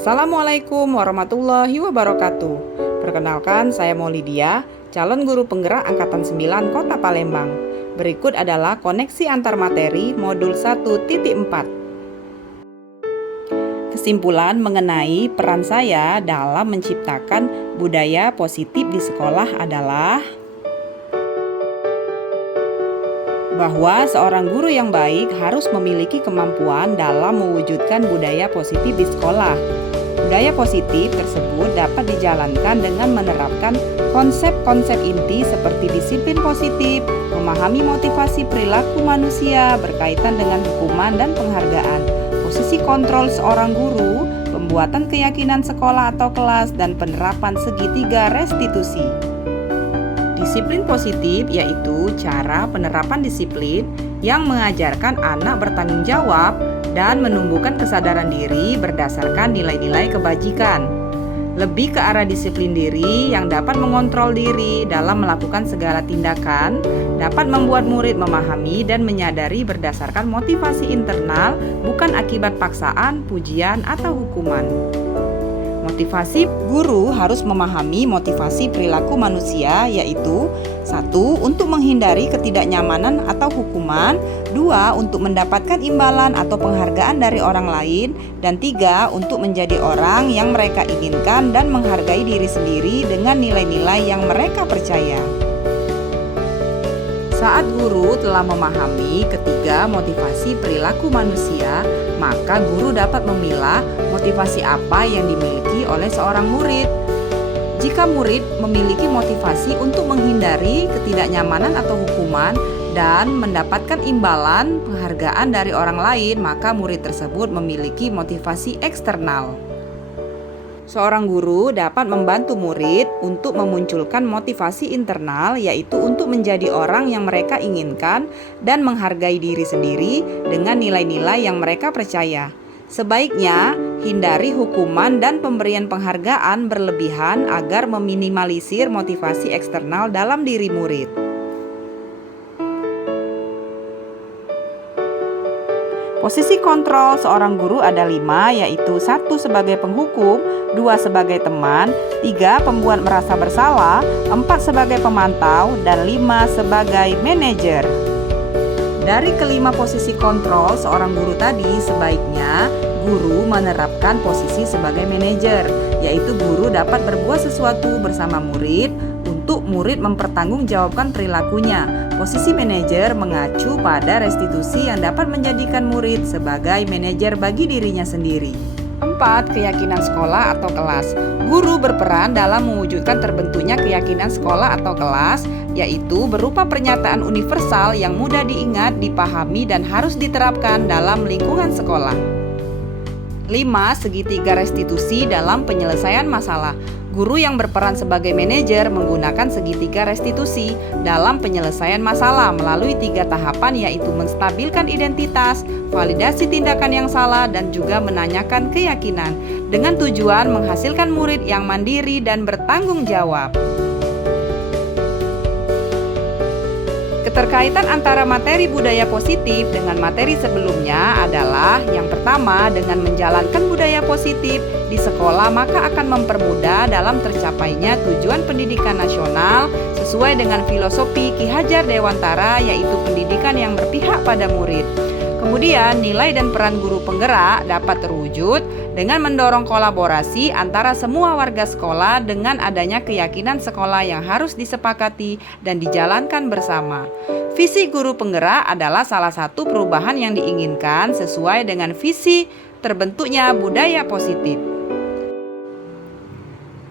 Assalamualaikum warahmatullahi wabarakatuh. Perkenalkan, saya Maulidia, calon guru penggerak Angkatan 9 Kota Palembang. Berikut adalah koneksi antar materi modul 1.4. Kesimpulan mengenai peran saya dalam menciptakan budaya positif di sekolah adalah bahwa seorang guru yang baik harus memiliki kemampuan dalam mewujudkan budaya positif di sekolah. Budaya positif tersebut dapat dijalankan dengan menerapkan konsep-konsep inti seperti disiplin positif, memahami motivasi perilaku manusia berkaitan dengan hukuman dan penghargaan, posisi kontrol seorang guru, pembuatan keyakinan sekolah atau kelas, dan penerapan segitiga restitusi. Disiplin positif yaitu cara penerapan disiplin yang mengajarkan anak bertanggung jawab dan menumbuhkan kesadaran diri berdasarkan nilai-nilai kebajikan. Lebih ke arah disiplin diri yang dapat mengontrol diri dalam melakukan segala tindakan, dapat membuat murid memahami dan menyadari berdasarkan motivasi internal, bukan akibat paksaan, pujian, atau hukuman. Motivasi guru harus memahami motivasi perilaku manusia, yaitu 1. Untuk menghindari ketidaknyamanan atau hukuman, 2. Untuk mendapatkan imbalan atau penghargaan dari orang lain, dan 3. Untuk menjadi orang yang mereka inginkan dan menghargai diri sendiri dengan nilai-nilai yang mereka percaya. Saat guru telah memahami ketiga motivasi perilaku manusia, maka guru dapat memilah motivasi apa yang dimiliki oleh seorang murid. Jika murid memiliki motivasi untuk menghindari ketidaknyamanan atau hukuman dan mendapatkan imbalan penghargaan dari orang lain, maka murid tersebut memiliki motivasi eksternal. Seorang guru dapat membantu murid untuk memunculkan motivasi internal, yaitu untuk menjadi orang yang mereka inginkan dan menghargai diri sendiri dengan nilai-nilai yang mereka percaya. Sebaiknya hindari hukuman dan pemberian penghargaan berlebihan agar meminimalisir motivasi eksternal dalam diri murid. Posisi kontrol seorang guru ada 5, yaitu 1 sebagai penghukum, 2 sebagai teman, 3 pembuat merasa bersalah, 4 sebagai pemantau, dan 5 sebagai manajer. Dari kelima posisi kontrol seorang guru tadi, sebaiknya guru menerapkan posisi sebagai manajer, yaitu guru dapat berbuat sesuatu bersama murid untuk murid mempertanggungjawabkan perilakunya. Posisi manajer mengacu pada restitusi yang dapat menjadikan murid sebagai manajer bagi dirinya sendiri. 4. Keyakinan sekolah atau kelas. Guru berperan dalam mewujudkan terbentuknya keyakinan sekolah atau kelas, yaitu berupa pernyataan universal yang mudah diingat, dipahami, dan harus diterapkan dalam lingkungan sekolah. 5. Segitiga restitusi dalam penyelesaian masalah. Guru yang berperan sebagai manajer menggunakan segitiga restitusi dalam penyelesaian masalah melalui 3 tahapan, yaitu menstabilkan identitas, validasi tindakan yang salah, dan juga menanyakan keyakinan, dengan tujuan menghasilkan murid yang mandiri dan bertanggung jawab. Keterkaitan antara materi budaya positif dengan materi sebelumnya adalah yang pertama, dengan menjalankan budaya positif di sekolah maka akan mempermudah dalam tercapainya tujuan pendidikan nasional sesuai dengan filosofi Ki Hajar Dewantara, yaitu pendidikan yang berpihak pada murid. Kemudian, nilai dan peran guru penggerak dapat terwujud dengan mendorong kolaborasi antara semua warga sekolah dengan adanya keyakinan sekolah yang harus disepakati dan dijalankan bersama. Visi guru penggerak adalah salah satu perubahan yang diinginkan sesuai dengan visi terbentuknya budaya positif.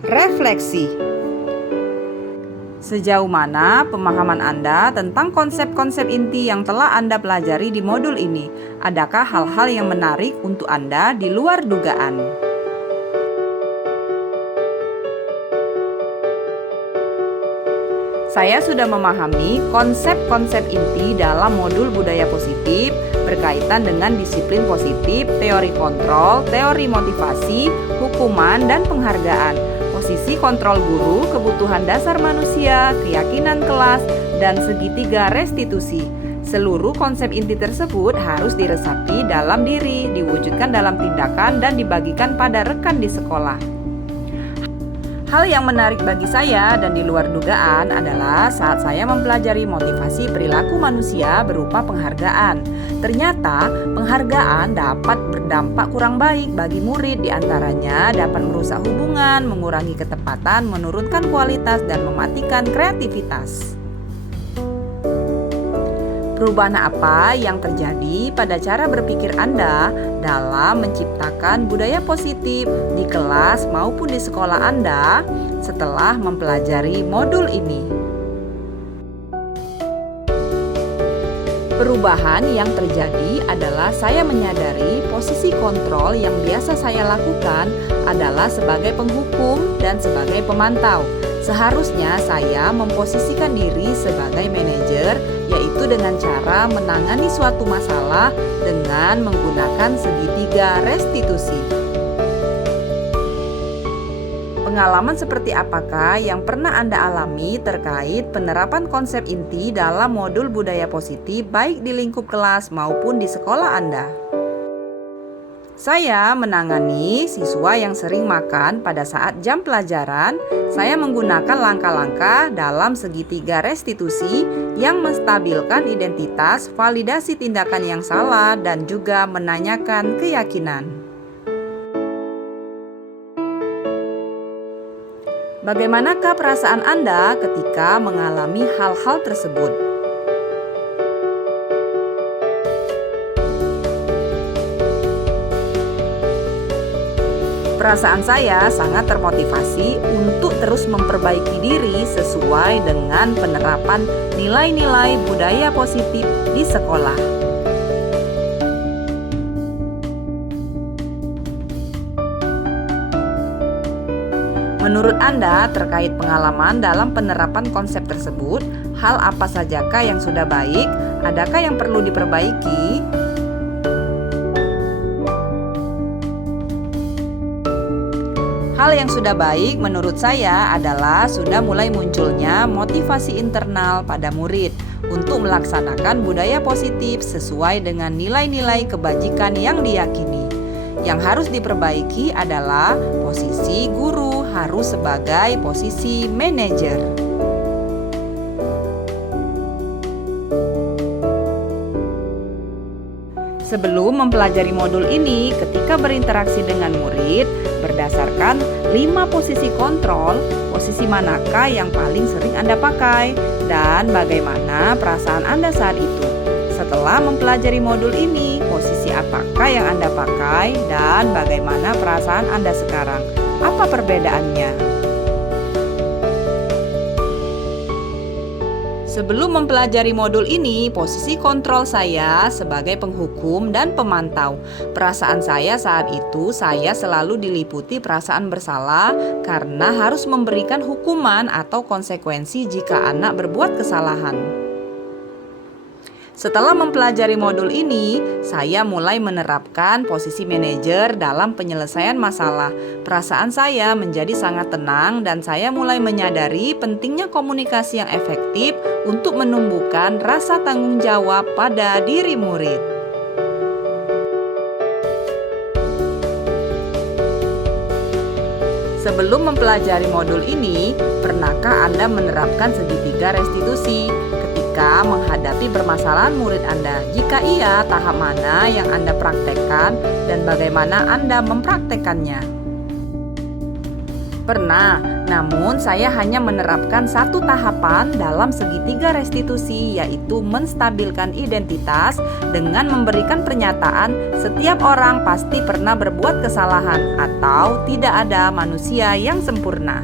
Refleksi. Sejauh mana pemahaman Anda tentang konsep-konsep inti yang telah Anda pelajari di modul ini? Adakah hal-hal yang menarik untuk Anda di luar dugaan? Saya sudah memahami konsep-konsep inti dalam modul budaya positif berkaitan dengan disiplin positif, teori kontrol, teori motivasi, hukuman, dan penghargaan. Posisi kontrol guru, kebutuhan dasar manusia, keyakinan kelas, dan segitiga restitusi. Seluruh konsep inti tersebut harus diresapi dalam diri, diwujudkan dalam tindakan, dan dibagikan pada rekan di sekolah. Hal yang menarik bagi saya dan di luar dugaan adalah saat saya mempelajari motivasi perilaku manusia berupa penghargaan. Ternyata penghargaan dapat berdampak kurang baik bagi murid, diantaranya dapat merusak hubungan, mengurangi ketepatan, menurunkan kualitas, dan mematikan kreativitas. Perubahan apa yang terjadi pada cara berpikir Anda dalam menciptakan budaya positif di kelas maupun di sekolah Anda setelah mempelajari modul ini? Perubahan yang terjadi adalah saya menyadari posisi kontrol yang biasa saya lakukan adalah sebagai penghukum dan sebagai pemantau. Seharusnya saya memposisikan diri sebagai manajer, yaitu dengan cara menangani suatu masalah dengan menggunakan segitiga restitusi. Pengalaman seperti apakah yang pernah Anda alami terkait penerapan konsep inti dalam modul budaya positif baik di lingkup kelas maupun di sekolah Anda? Saya menangani siswa yang sering makan pada saat jam pelajaran. Saya menggunakan langkah-langkah dalam segitiga restitusi yang menstabilkan identitas, validasi tindakan yang salah, dan juga menanyakan keyakinan. Bagaimanakah perasaan Anda ketika mengalami hal-hal tersebut? Perasaan saya sangat termotivasi untuk terus memperbaiki diri sesuai dengan penerapan nilai-nilai budaya positif di sekolah. Menurut Anda terkait pengalaman dalam penerapan konsep tersebut, hal apa sajakah yang sudah baik? Adakah yang perlu diperbaiki? Hal yang sudah baik menurut saya adalah sudah mulai munculnya motivasi internal pada murid untuk melaksanakan budaya positif sesuai dengan nilai-nilai kebajikan yang diyakini. Yang harus diperbaiki adalah posisi guru harus sebagai posisi manajer. Sebelum mempelajari modul ini, ketika berinteraksi dengan murid, berdasarkan 5 posisi kontrol, posisi manakah yang paling sering Anda pakai, dan bagaimana perasaan Anda saat itu. Setelah mempelajari modul ini, posisi apakah yang Anda pakai, dan bagaimana perasaan Anda sekarang? Apa perbedaannya? Sebelum mempelajari modul ini, posisi kontrol saya sebagai penghukum dan pemantau. Perasaan saya saat itu, saya selalu diliputi perasaan bersalah karena harus memberikan hukuman atau konsekuensi jika anak berbuat kesalahan. Setelah mempelajari modul ini, saya mulai menerapkan posisi manajer dalam penyelesaian masalah. Perasaan saya menjadi sangat tenang dan saya mulai menyadari pentingnya komunikasi yang efektif untuk menumbuhkan rasa tanggung jawab pada diri murid. Sebelum mempelajari modul ini, pernahkah Anda menerapkan segitiga restitusi ketika menghadapi permasalahan murid Anda? Jika iya, tahap mana yang Anda praktekkan dan bagaimana Anda mempraktekannya? Pernah, namun saya hanya menerapkan satu tahapan dalam segitiga restitusi, yaitu menstabilkan identitas dengan memberikan pernyataan setiap orang pasti pernah berbuat kesalahan atau tidak ada manusia yang sempurna.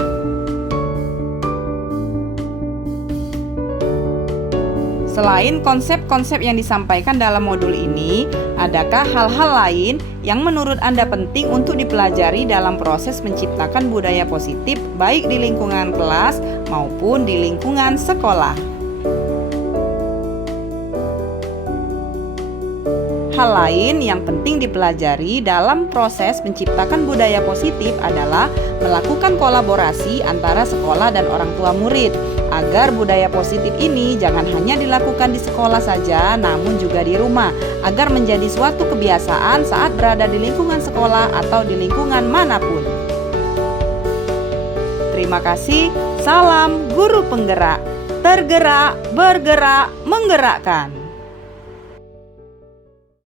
Selain konsep-konsep yang disampaikan dalam modul ini, adakah hal-hal lain yang menurut Anda penting untuk dipelajari dalam proses menciptakan budaya positif baik di lingkungan kelas maupun di lingkungan sekolah? Hal lain yang penting dipelajari dalam proses menciptakan budaya positif adalah melakukan kolaborasi antara sekolah dan orang tua murid. agar budaya positif ini jangan hanya dilakukan di sekolah saja, namun juga di rumah, agar menjadi suatu kebiasaan saat berada di lingkungan sekolah atau di lingkungan manapun. Terima kasih, salam guru penggerak, tergerak, bergerak, menggerakkan.